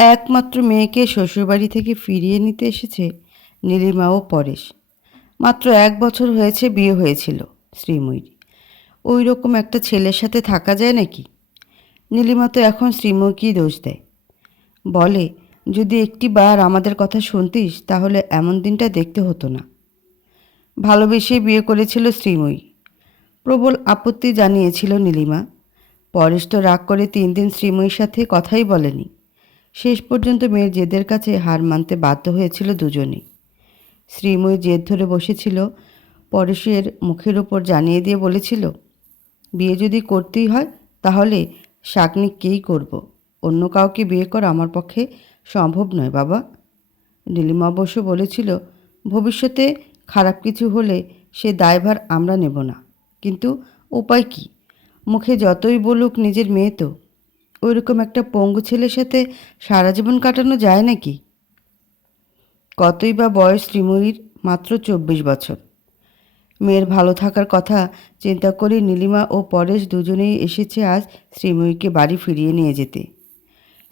একমাত্র মেয়েকে শ্বশুরবাড়ি থেকে ফিরিয়ে নিতে এসেছে নীলিমা ও পরেশ। মাত্র এক বছর হয়েছে বিয়ে হয়েছিল শ্রীময়ীর। ওই রকম একটা ছেলের সাথে থাকা যায় নাকি? নীলিমা তো এখন শ্রীময়ীকেই দোষ দেয়। বলে, যদি একটি বার আমাদের কথা শুনতিস, তাহলে এমন দিনটা দেখতে হতো না। ভালোবেসে বিয়ে করেছিল শ্রীময়ী। প্রবল আপত্তি জানিয়েছিল নীলিমা। পরেশ তো রাগ করে তিন দিন শ্রীময়ীর সাথে কথাই বলেনি। শেষ পর্যন্ত মেয়ের জেদের কাছে হার মানতে বাধ্য হয়েছিল দুজনেই। শ্রীময়ী জেদ ধরে বসেছিল, পরেশের মুখের ওপর জানিয়ে দিয়ে বলেছিল, বিয়ে যদি করতেই হয়, তাহলে শাকনিককেই করব? অন্য কাউকে বিয়ে করা আমার পক্ষে সম্ভব নয়, বাবা। নীলিমা অবশ্য বলেছিল, ভবিষ্যতে খারাপ কিছু হলে সে দায়ভার আমরা নেব না। কিন্তু উপায় কি? মুখে যতই বলুক নিজের মেয়ে তো। ওইরকম একটা পঙ্গু ছেলের সাথে সারা জীবন কাটানো যায় নাকি? কতই বা বয়স শ্রীময়ীর, মাত্র চব্বিশ বছর। মেয়ের ভালো থাকার কথা চিন্তা করে নীলিমা ও পরেশ দুজনেই এসেছে আজ শ্রীময়ীকে বাড়ি ফিরিয়ে নিয়ে যেতে।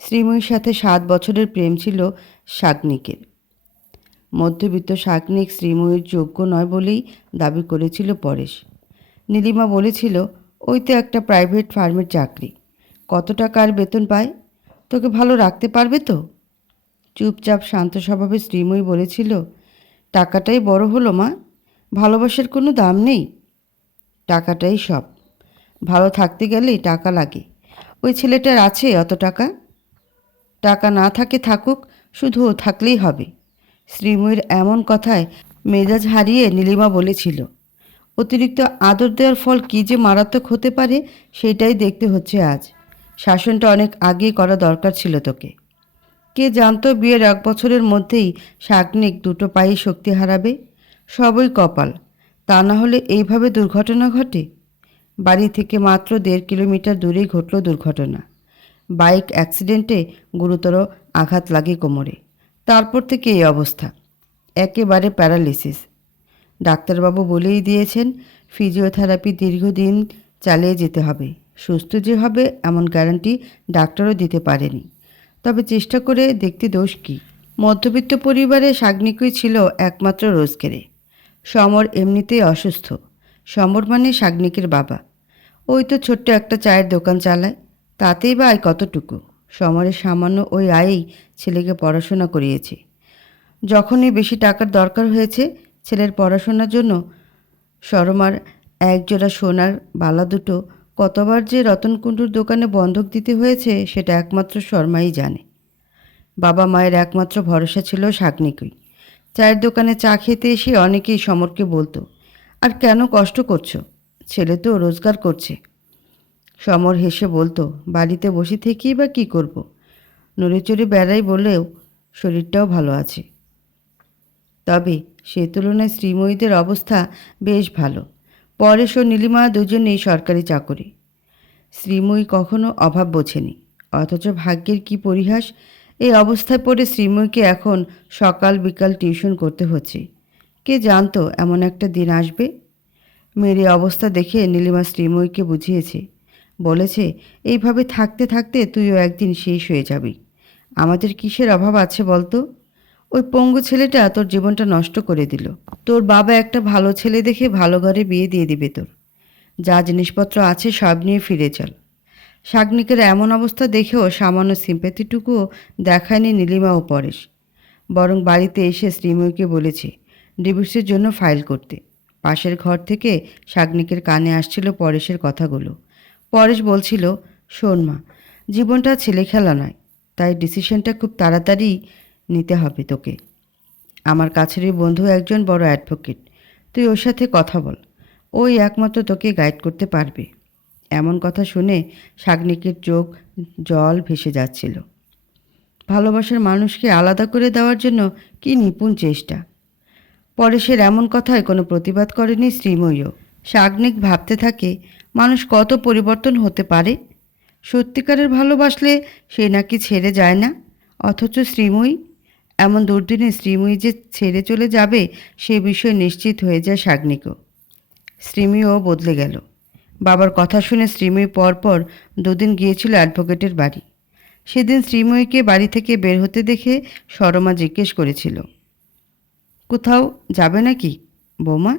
শ্রীময়ীর সাথে সাত বছরের প্রেম ছিল শাগনিকের। মধ্যবিত্ত শাগনিক শ্রীময়ীর যোগ্য নয় বলেই দাবি করেছিল পরেশ। নীলিমা বলেছিল, ওই তো একটা প্রাইভেট ফার্মের চাকরি। কত টাকার বেতন পায় তোকে ভালো রাখতে পারবে তো? চুপচাপ শান্ত স্বভাবে শ্রীময়ী বলেছিল, টাকাটাই বড় হলো মা, ভালোবাসার কোনো দাম নেই। টাকাটাই সব। ভালো থাকতে গেলেই টাকা লাগে। ওই ছেলেটার আছে অত টাকা? টাকা না থাকে থাকুক, শুধু ও থাকলেই হবে। শ্রীময়ীর এমন কথায় মেজাজ হারিয়ে নীলিমা বলেছিল, অতিরিক্ত আদর দেওয়ার ফল কী যে মারাত্মক হতে পারে, সেটাই দেখতে হচ্ছে আজ। শাসনটা অনেক আগেই করা দরকার ছিল তোকে। কে জানতো বিয়ের এক বছরের মধ্যেই শাকনিক দুটো পায়ে শক্তি হারাবে? সবই কপাল। তা না হলে এইভাবে দুর্ঘটনা ঘটে? বাড়ি থেকে মাত্র দেড় কিলোমিটার দূরেই ঘটল দুর্ঘটনা। বাইক অ্যাক্সিডেন্টে গুরুতর আঘাত লাগে কোমরে। তারপর থেকে এই অবস্থা। একেবারে প্যারালিসিস ডাক্তারবাবু বলেই দিয়েছেন, ফিজিওথেরাপি দীর্ঘদিন চালিয়ে যেতে হবে। সুস্থ যে হবে এমন গ্যারান্টি ডাক্তারও দিতে পারেনি। তবে চেষ্টা করে দেখতে দোষ কী? মধ্যবিত্ত পরিবারে শাগনিকই ছিল একমাত্র রোজগেরে। সমর এমনিতেই অসুস্থ। সমর মানে শাগনিকের বাবা। ওই তো ছোট্ট একটা চায়ের দোকান চালায়। তাতেই বা আয় কতটুকু? সমরের সামান্য ওই আয়েই ছেলেকে পড়াশোনা করিয়েছে। যখনই বেশি টাকার দরকার হয়েছে, ছেলের পড়াশোনার জন্য সরমার একজোড়া সোনার বালা দুটো কতবার যে রতনকুণ্ডুর দোকানে বন্ধক দিতে হয়েছে, সেটা একমাত্র শর্মাই জানে। বাবা মায়ের একমাত্র ভরসা ছিল শাকনিকই। চায়ের দোকানে চা খেতে এসে অনেকেই সমরকে বলতো, আর কেন কষ্ট করছ? ছেলে তো রোজগার করছে। সমর হেসে বলতো, বাড়িতে বসে থেকেই বা কী করব। নড়ে চড়ে বেড়াই বলেও শরীরটাও ভালো আছে। তবে সে তুলনায় শ্রীময়ীদের অবস্থা বেশ ভালো। পরেশ ও নীলিমা দুজনেই সরকারি চাকরি। শ্রীময়ী কখনো অভাব বোঝেনি। অথচ ভাগ্যের কি পরিহাস? এই অবস্থায় পড়ে শ্রীময়ীকে এখন সকাল বিকাল টিউশন করতে হচ্ছে। কে জানতো, এমন একটা দিন আসবে? মেয়ের অবস্থা দেখে নীলিমা শ্রীময়ীকে বুঝিয়েছে। বলেছে, এইভাবে থাকতে থাকতে তুইও একদিন শেষ হয়ে যাবি। আমাদের কিসের অভাব আছে বলতো? ওই পঙ্গু ছেলেটা তোর জীবনটা নষ্ট করে দিল। তোর বাবা একটা ভালো ছেলে দেখে ভালো ঘরে বিয়ে দিয়ে দিবে তোর। যা জিনিসপত্র আছে সব নিয়ে ফিরে চল। শাগনিকের এমন অবস্থা দেখেও সামান্য সিম্প্যাথিটুকুও দেখায়নি নীলিমা ও পরেশ। বরং বাড়িতে এসে শ্রীময়ীকে বলেছে, ডিভোর্সের জন্য ফাইল করতে। পাশের ঘর থেকে শাগনিকের কানে আসছিল পরেশের কথাগুলো। পরেশ বলছিল, শোন মা, জীবনটা ছেলে খেলা নয়। তাই ডিসিশনটা খুব তাড়াতাড়ি নিতে হবে তোকে। আমার কাছেরই বন্ধু একজন বড় অ্যাডভোকেট। তুই ওর সাথে কথা বল। ওই একমাত্র তোকে গাইড করতে পারবে। এমন কথা শুনে শাগনিকের চোখ জল ভেসে যাচ্ছিল। ভালোবাসার মানুষকে আলাদা করে দেওয়ার জন্য কি নিপুণ চেষ্টা। পরেশের এমন কথায় কোনো প্রতিবাদ করেনি শ্রীময়ীও শাগনিক ভাবতে থাকে, মানুষ কত পরিবর্তন হতে পারে? সত্যিকারের ভালোবাসলে সে নাকি ছেড়ে যায় না? অথচ শ্রীময়ী এমন দুর্দিনে শ্রীময়ী যে ছেড়ে চলে যাবে, সে বিষয়ে নিশ্চিত হয়ে যায় শাগনিকও। শ্রীময়ীও বদলে গেল। বাবার কথা শুনে শ্রীময়ী পরপর দুদিন গিয়েছিল অ্যাডভোকেটের বাড়ি। সেদিন শ্রীময়ীকে বাড়ি থেকে বের হতে দেখে সরমা জিজ্ঞেস করেছিল, কোথাও যাবে নাকি বৌমা?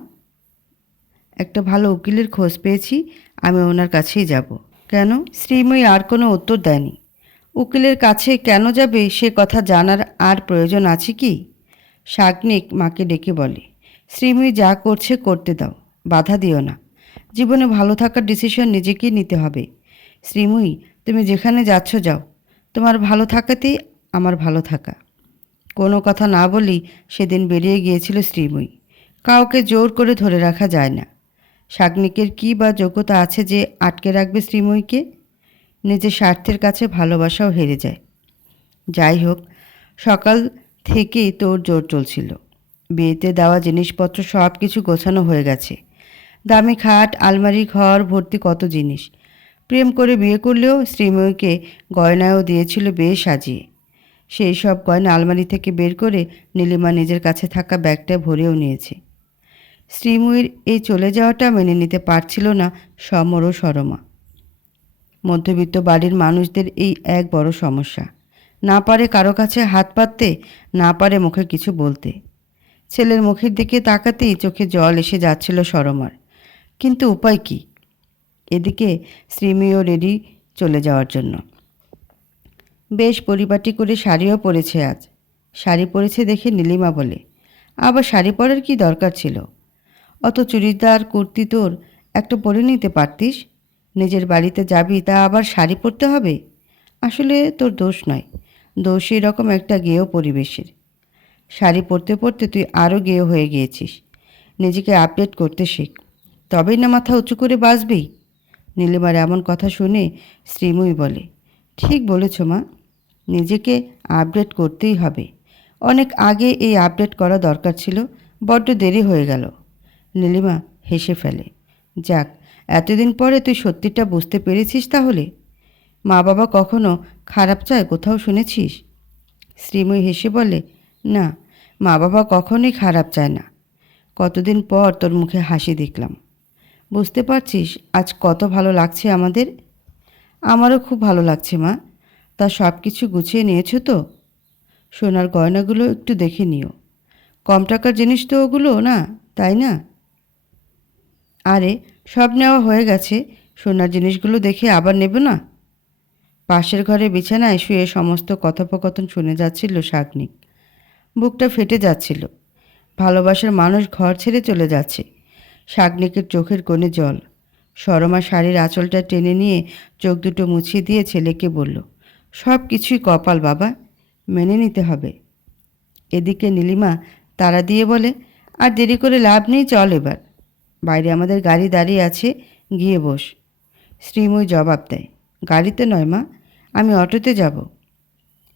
একটা ভালো উকিলের খোঁজ পেয়েছি, আমি ওনার কাছেই যাব। কেন? শ্রীময়ী আর কোনো উত্তর দেয়নি। উকিলের কাছে কেন যাবে সে কথা জানার আর প্রয়োজন আছে কি? শাগনিক মাকে ডেকে বলে, শ্রীময়ী যা করছে করতে দাও, বাধা দিও না। জীবনে ভালো থাকার ডিসিশন নিজেকেই নিতে হবে। শ্রীময়ী, তুমি যেখানে যাচ্ছ যাও। তোমার ভালো থাকাতেই আমার ভালো থাকা। কোনো কথা না বলেই সেদিন বেরিয়ে গিয়েছিল শ্রীময়ী। কাউকে জোর করে ধরে রাখা যায় না। শাগনিকের কী বা যোগ্যতা আছে যে আটকে রাখবে শ্রীময়ীকে? নিজের স্বার্থের কাছে ভালোবাসাও হেরে যায়। যাই হোক, সকাল থেকেই তোর জোর চলছিল। বিয়েতে দেওয়া জিনিসপত্র সব কিছু গোছানো হয়ে গেছে। দামি খাট, আলমারি, ঘর, ভর্তি কত জিনিস। প্রেম করে বিয়ে করলেও শ্রীময়ীকে গয়নায়ও দিয়েছিল বেশ সাজিয়ে। সেই সব গয়না আলমারি থেকে বের করে নীলিমা নিজের কাছে থাকা ব্যাগটা ভরেও নিয়েছে। শ্রীময়ীর এই চলে যাওয়াটা মেনে নিতে পারছিল না সমর ও সরমা। মধ্যবিত্ত বাড়ির মানুষদের এই এক বড় সমস্যা। না পারে কারও কাছে হাত পাততে, না পারে মুখে কিছু বলতে। ছেলের মুখের দিকে তাকাতেই চোখে জল এসে যাচ্ছিল সরমার। কিন্তু উপায় কি? এদিকে শ্রীমিও রেডি চলে যাওয়ার জন্য। বেশ পরিপাটি করে শাড়িও পরেছে আজ। শাড়ি পরেছে দেখে নীলিমা বলে, আবার শাড়ি পরার কি দরকার ছিল? অত চুড়িদার, কুর্তি তোর একটা পরে নিতে পারতিস? নিজের বাড়িতে যাবি তা আবার শাড়ি পরতে হবে? আসলে তোর দোষ নয়। দোষ এরকম একটা গেয় পরিবেশের। শাড়ি পরতে পরতে তুই আরও গেয় হয়ে গিয়েছিস। নিজেকে আপডেট করতে শেখ। তবেই না মাথা উঁচু করে বাঁচবি? নীলিমার এমন কথা শুনে শ্রীময়ী বলে, ঠিক বলেছ মা, নিজেকে আপডেট করতেই হবে। অনেক আগে এই আপডেট করা দরকার ছিল, বড্ড দেরি হয়ে গেল। নীলিমা হেসে ফেলে, যাক এতদিন পরে তুই সত্যিটা বুঝতে পেরেছিস তাহলে? মা বাবা কখনো খারাপ চায় কোথাও শুনেছিস? শ্রীময়ী হেসে বলে, না, মা বাবা কখনোই খারাপ চায় না। কতদিন পর তোর মুখে হাসি দেখলাম। বুঝতে পারছিস আজ কত ভালো লাগছে আমাদের? আমারও খুব ভালো লাগছে মা। তা সব কিছু গুছিয়ে নিয়েছো তো? সোনার গয়নাগুলো একটু দেখে নিও। কম টাকার জিনিস তো ওগুলো না, তাই না? আরে সব নেওয়া হয়ে গেছে। সোনার জিনিসগুলো দেখে আবার নেবে না? পাশের ঘরে বিছানায় শুয়ে সমস্ত কথোপকথন শুনে যাচ্ছিল শাগনিক। বুকটা ফেটে যাচ্ছিল। ভালোবাসার মানুষ ঘর ছেড়ে চলে যাচ্ছে। শাগনিকের চোখের কোণে জল। সরমা শাড়ির আঁচলটা টেনে নিয়ে চোখ দুটো মুছিয়ে দিয়ে ছেলেকে বলল, সব কিছুই কপাল, বাবা। মেনে নিতে হবে। এদিকে নীলিমা তারা দিয়ে বলে, আর দেরি করে লাভ নেই, চল এবার। বাইরে আমাদের গাড়ি দাঁড়িয়ে আছে, গিয়ে বস। শ্রীময়ী জবাব দেয়, গাড়িতে নয় মা, আমি অটোতে যাব।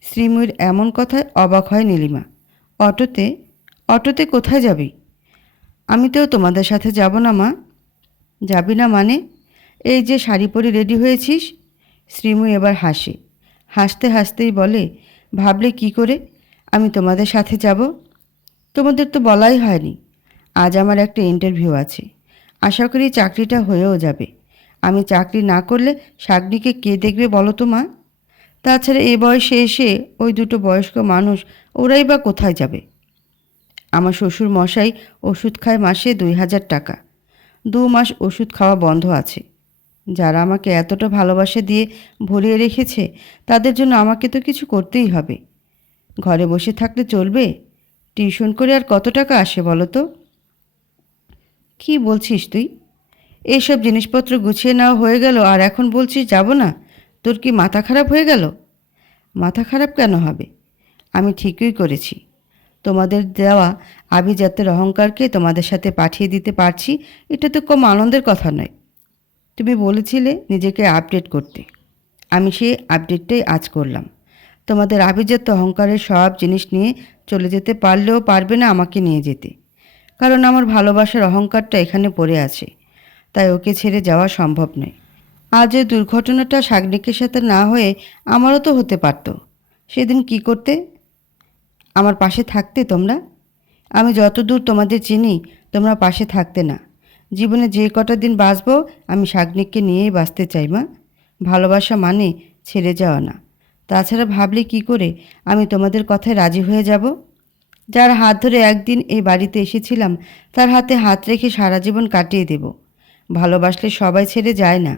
শ্রীময়ীর এমন কথায় অবাক হয় নীলিমা। অটোতে? অটোতে কোথায় যাবি? আমি তো তোমাদের সাথে যাব না মা। যাবি না মানে? এই যে শাড়ি পরে রেডি হয়েছিস? শ্রীময়ী এবার হাসে। হাসতে হাসতেই বলে, ভাবলে কি করে? আমি তোমাদের সাথে যাব। তোমাদের তো বলাই হয়নি। আজ আমার একটা ইন্টারভিউ আছে। আশা করি চাকরিটা হয়েও যাবে। আমি চাকরি না করলে শাগনিকে কে দেখবে বলো তো মা? তাছাড়া এ বয়সে এসে ওই দুটো বয়স্ক মানুষ ওরাই বা কোথায় যাবে? আমার শ্বশুর মশাই ওষুধ খায় মাসে দুই হাজার টাকা। দু মাস ওষুধ খাওয়া বন্ধ আছে। যারা আমাকে এতটা ভালোবাসা দিয়ে ভরিয়ে রেখেছে, তাদের জন্য আমাকে তো কিছু করতেই হবে। ঘরে বসে থাকলে চলবে? টিউশন করে আর কত টাকা আসে বলো তো? কি বলছিস তুই? এইসব জিনিসপত্র গুছিয়ে নেওয়া হয়ে গেল আর এখন বলছিস যাব না? তোর কি মাথা খারাপ হয়ে গেল? মাথা খারাপ কেন হবে? আমি ঠিকই করেছি। তোমাদের দেওয়া আভিজাত্যের অহংকারকে তোমাদের সাথে পাঠিয়ে দিতে পারছি, এটা তো কম আনন্দের কথা নয়। তুমি বলেছিলে নিজেকে আপডেট করতে। আমি সেই আপডেটটাই আজ করলাম। তোমাদের আভিজাত্য অহংকারের সব জিনিস নিয়ে চলে যেতে পারলেও পারবে না আমাকে নিয়ে যেতে। কারণ আমার ভালোবাসার অহংকারটা এখানে পড়ে আছে। তাই ওকে ছেড়ে যাওয়া সম্ভব নয়। আজ এই দুর্ঘটনাটা শাগনিকের সাথে না হয়ে আমারও তো হতে পারতো। সেদিন কি করতে? আমার পাশে থাকতে তোমরা? আমি যতদূর তোমাদের চিনি, তোমরা পাশে থাকতে না। জীবনে যে কটা দিন বাঁচবো, আমি শাগনিককে নিয়েই বাঁচতে চাই, মা। ভালোবাসা মানে ছেড়ে যাওয়া না। তাছাড়া ভাবলে কি করে? আমি তোমাদের কথায় রাজি হয়ে যাব? যার হাত ধরে একদিন এই বাড়িতে এসেছিলাম, তার হাতে হাত রেখে সারা জীবন কাটিয়ে দেব। ভালোবাসলে সবাই ছেড়ে যায় না।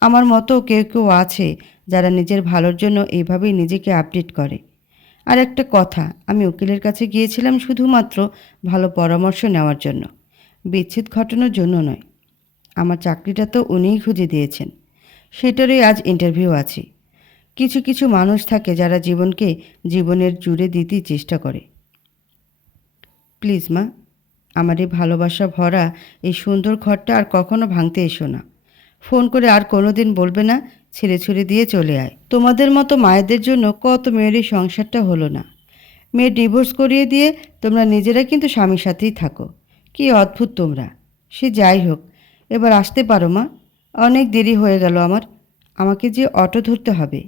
আমার মতো কেউ কেউ আছে যারা নিজের ভালোর জন্য এইভাবেই নিজেকে আপডেট করে। আর একটা কথা, আমি উকিলের কাছে গিয়েছিলাম শুধুমাত্র ভালো পরামর্শ নেওয়ার জন্য। বিচ্ছেদ ঘটানোর জন্য নয়। আমার চাকরিটা তো উনিই খুঁজে দিয়েছেন। সেটারই আজ ইন্টারভিউ আছে। কিছু কিছু মানুষ থাকে যারা জীবনকে জীবনের জুড়ে দিতেই চেষ্টা করে। প্লিজ মা, আমার এই ভালোবাসা ভরা এই সুন্দর ঘরটা আর কখনো ভাঙতে এসো না। ফোন করে আর কোনো দিন বলবে না, ছেড়ে ছুড়ে দিয়ে চলে আয়। তোমাদের মতো মায়েদের জন্য কত মেয়ের এই সংসারটা হলো না। মেয়ে ডিভোর্স করিয়ে দিয়ে তোমরা নিজেরা কিন্তু স্বামীর সাথেই থাকো। কি অদ্ভুত তোমরা। সে যাই হোক, এবার আসতে পারো মা। অনেক দেরি হয়ে গেল আমার। আমাকে যে অটো ধরতে হবে।